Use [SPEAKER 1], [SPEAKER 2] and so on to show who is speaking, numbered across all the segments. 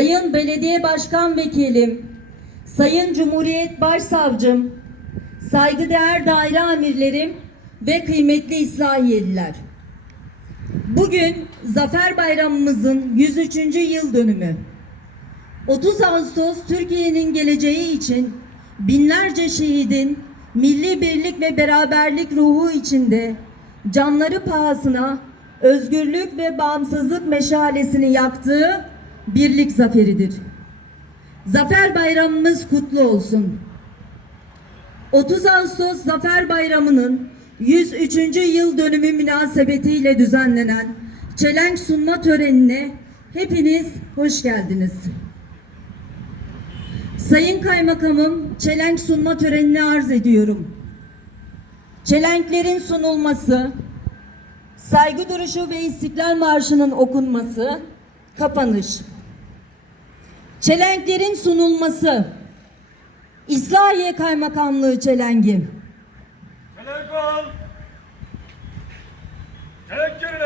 [SPEAKER 1] Sayın Belediye Başkan Vekilim, Sayın Cumhuriyet Başsavcım, saygıdeğer daire amirlerim ve kıymetli İslahiyeliler. Bugün Zafer Bayramımızın 103. yıl dönümü. 30 Ağustos Türkiye'nin geleceği için binlerce şehidin milli birlik ve beraberlik ruhu içinde canları pahasına özgürlük ve bağımsızlık meşalesini yaktığı birlik zaferidir. Zafer Bayramımız kutlu olsun. 30 Ağustos Zafer Bayramı'nın 103. yıl dönümü münasebetiyle düzenlenen çelenk sunma törenine hepiniz hoş geldiniz. Sayın Kaymakamım, çelenk sunma törenini arz ediyorum. Çelenklerin sunulması, saygı duruşu ve İstiklal Marşı'nın okunması, kapanış. Çelenklerin sunulması, İslahiye Kaymakamlığı çelengi.
[SPEAKER 2] Çelenk al. Çelenk yerine.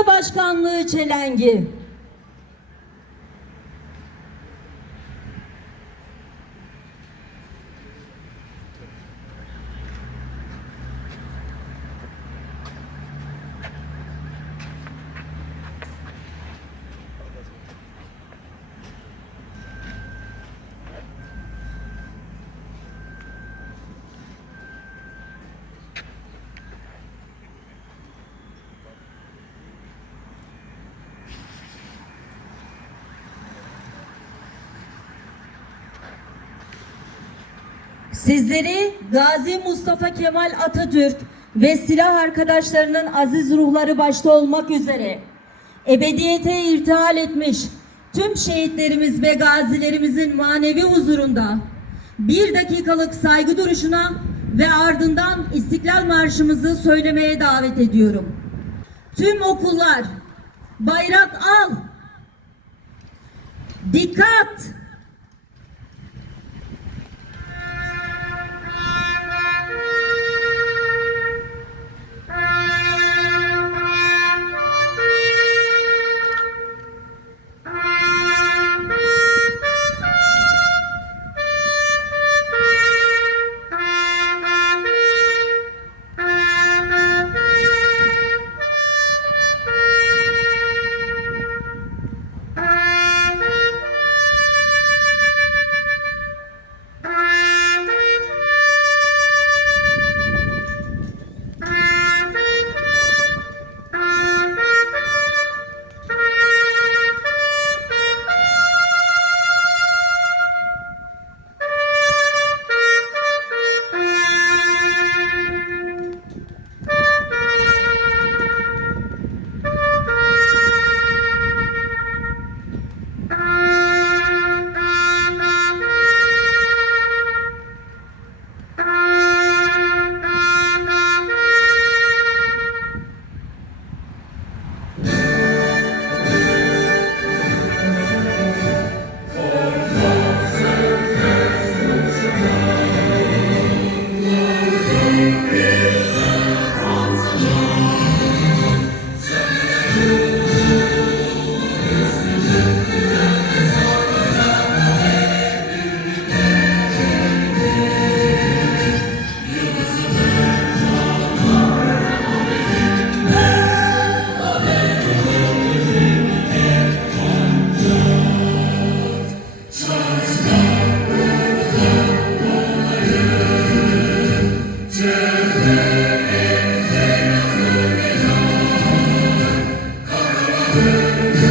[SPEAKER 1] Belediye Başkanlığı çelengi. Sizleri Gazi Mustafa Kemal Atatürk ve silah arkadaşlarının aziz ruhları başta olmak üzere ebediyete irtihal etmiş tüm şehitlerimiz ve gazilerimizin manevi huzurunda bir dakikalık saygı duruşuna ve ardından İstiklal Marşımızı söylemeye davet ediyorum. Tüm okullar bayrak al. Dikkat! Música